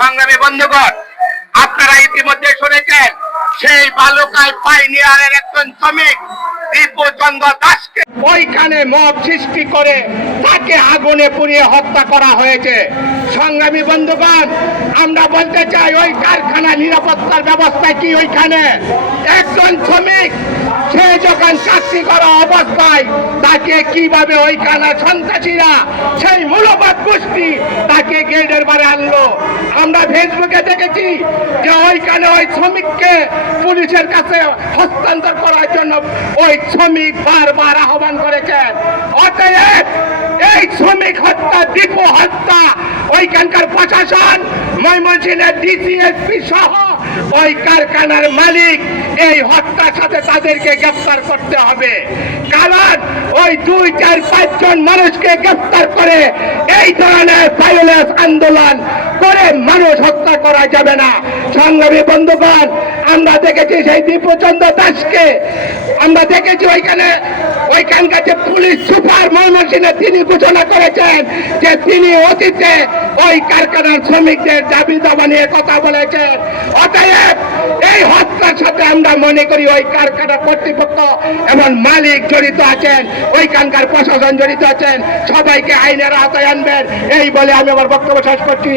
সংগ্রামী বন্ধুগণ, আপনারা ইতিমধ্যে শুনেছেন, সেই বালুকায় পাইনিয়ারের একজন শ্রমিক দীপু চন্দ্র দাসকে ওইখানে মব সৃষ্টি করে তাকে আগুনে পুড়িয়ে হত্যা করা হয়েছে। সংগ্রামী বন্ধুগণ, আমরা বলতে চাই, ওই কারখানা নিরাপত্তার ব্যবস্থা কি ওইখানে? একজন শ্রমিক, সে যখন চাকরি করা অবস্থায়, তাকে কীভাবে ওইখানে সন্ত্রাসীরা সেই মূলবাদ আমরা ফেসবুকে দেখেছি যে ওইখানে ওই শ্রমিককে পুলিশের কাছে হস্তান্তর করার জন্য ওই শ্রমিক বারবার আহ্বান করেছেন অতএব এই শ্রমিক হত্যা, দীপু হত্যা, ওইখানকার প্রশাসন, ময়মনসিংহের ডিসিএসপি সহ ওই কারখানার মালিক এই হত্যার সাথে তাদেরকে গ্রেফতার করতে হবে। কারণ ওই দুই, চার, পাঁচজন মানুষকে গ্রেফতার করে এই ধরনের ভায়োলেন্স আন্দোলন করে মানুষ হত্যা করা যাবে না। সংগ্রামী বন্ধুগণ, আমরা দেখেছি সেই দীপচন্দ্র দাসকে। আমরা দেখেছি ওইখানে, ওইখানকার যে পুলিশ সুপার ময়মনসিংহে তিনি ঘোষণা করেছেন যে তিনি অতীতে ওই কারখানার শ্রমিকদের দাবি দাবা নিয়ে কথা বলেছে। অতএব এই হত্যার সাথে আমরা মনে করি ওই কারখানা কর্তৃপক্ষ এমন মালিক জড়িত আছেন, ওইখানকার প্রশাসন জড়িত আছেন, সবাইকে আইনের আওতায় আনবেন। এই বলে আমি আমার বক্তব্য শেষ করছি।